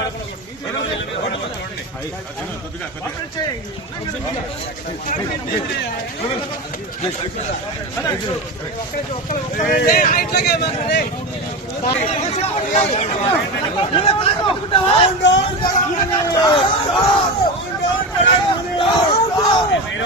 ಬರಕೊಂಡು ನೋಡಿ ಅದನ್ನ ದೊಡ್ಡ